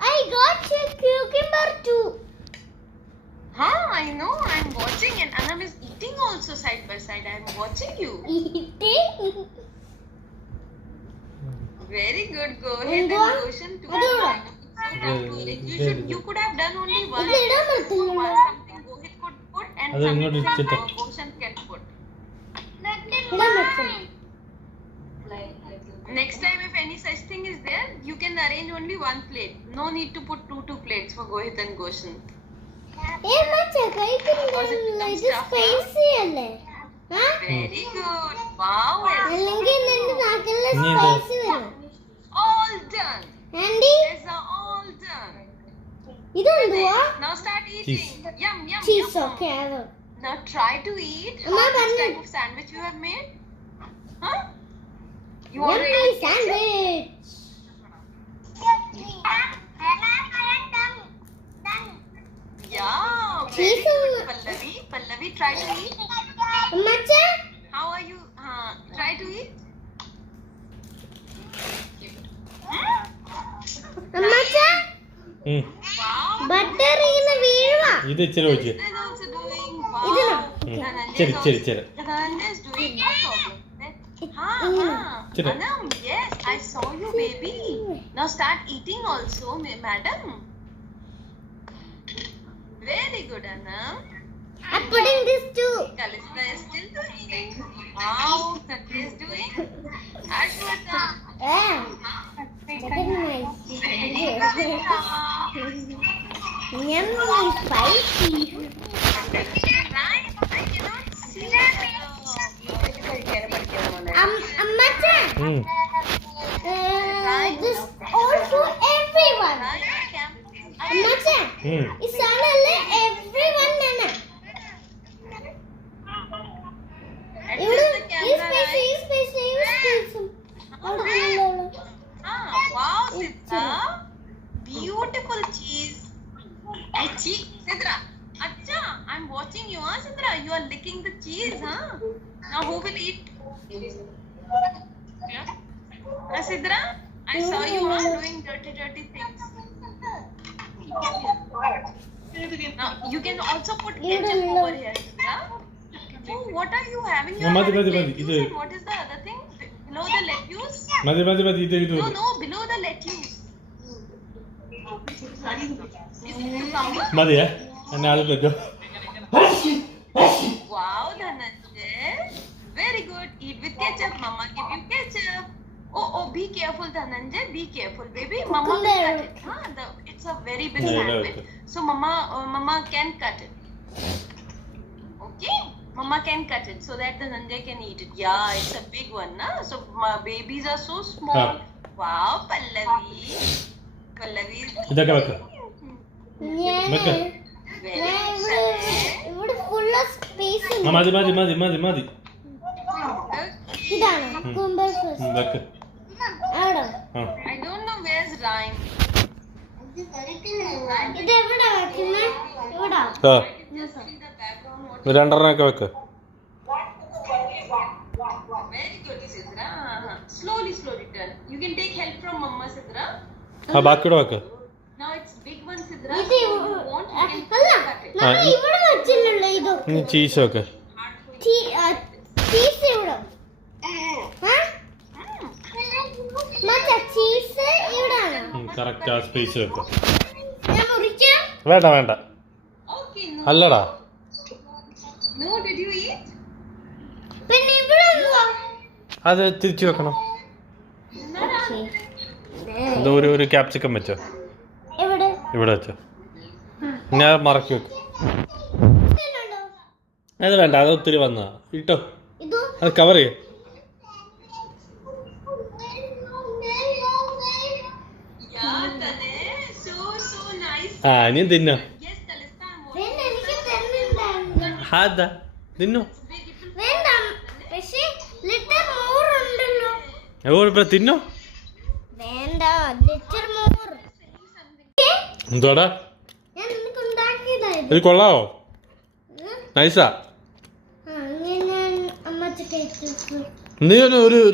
I got a cucumber too. I know. I'm watching and Anam is eating also side by side. I'm watching you. Eating. Very good. Go ahead and Roshan too. You could have done only one. Something Rohit could put and something Roshan can put. Next time, if any such thing is there, you can arrange only one plate. No need to put two plates for Gohit and Goshan. Very good. Wow. All done. These are all done. Now start eating. Yum, yum, Cheese, yum. okay. Now try to eat. Which type of sandwich you have made? Huh? You want to Yummy eat sandwich. Yeah. Cheese. Very good. Pallavi, try to eat. Amacha? How are you? Try to eat. Amacha? Wow. Butter in the വീഴുവാ. ഇത് ഇച്ചിരി ഒഴിച്ച്. Is also doing ഇതിനോ? ചെറി. Dhananjay is doing no problem. Chira. Anam, yes, I saw you, baby. Now start eating also, madam. Very good, Anam. I'm putting this too. Kalista is still doing. Wow, Katri is doing. Ashwata. Very nice. Very good. Yummy, spicy. Right, I cannot see. Amacha? This also everyone. Amacha? It's all everyone, Nana. Wow, Sidra. Beautiful cheese. Sidra. Acha, I'm watching you, Sidra. You are licking the cheese, Now who will eat? Sidra, I saw you doing dirty things. Now you can also put ketchup over here, Sidra. Oh, what are you having? You Madi. and what is the other thing? Below the lettuce? മതി ഇത്. No, below the lettuce. Is it cucumber? മതിയേ എന്നെ ആൾ പറ്റോ. Wow, Dhananjay. Very good. Eat with ketchup. Mama give you ketchup. Oh, be careful, Dhananjay. Be careful, baby. Mama will cut it. It's a very big sandwich. So Mama can cut it. Okay? Mama can cut it so that Dhananjay can eat it. Yeah, it's a big one, na? So my babies are so small. Wow, Pallavi. ഇതൊക്കെ വെക്ക്. ഇവിടെ full of space. മതി. ഇതാണ് cucumber sauce. വെക്ക്. ആടോ? I don't know where's Rhyme. ഇത് എവിടെ വെക്കുന്നേ? ഇവിടെ. Just see the background. രണ്ടെണ്ണമൊക്കെ വെക്ക്. Very good, Sidra. Slowly turn. You can take help from Mama, Sidra. ബാക്കിയുടെ വെക്ക്. Now it's big one, Sidra. ഇത് നമ്മൾ ഇവിടെ വെച്ചില്ലല്ലോ ഇതൊക്കെ. ചീസ് വെക്ക്. ചീസ് ഇവിടെ. മച്ചാ ചീസ് ഇവിടാണ്. കറക്റ്റ് ആ സ്പേസ് വെക്ക്. ഞാൻ മുറിക്കാം. വേണ്ട. Okay, no. അല്ലടാ. No, did you eat? പിന്നെ ഇവിടെ എന്തുവാ? അത് തിരിച്ചു വെക്കണം. എന്തോ ഒരു ക്യാപ്സിക്കം വെച്ചോ. ഇവിടെ വെച്ചോ. ഞാൻ മറക്കി വെക്കും. അത് വേണ്ട, അത് ഒത്തിരി വന്നാ ഇട്ടോ. അത് കവർ ചെയ്യും. ഇനി തിന്നോ. അതാ തിന്നോ. തിന്നോ. എന്തോടാ ഇത് കൊള്ളാവോ? നൈസാ. നീ ഒരു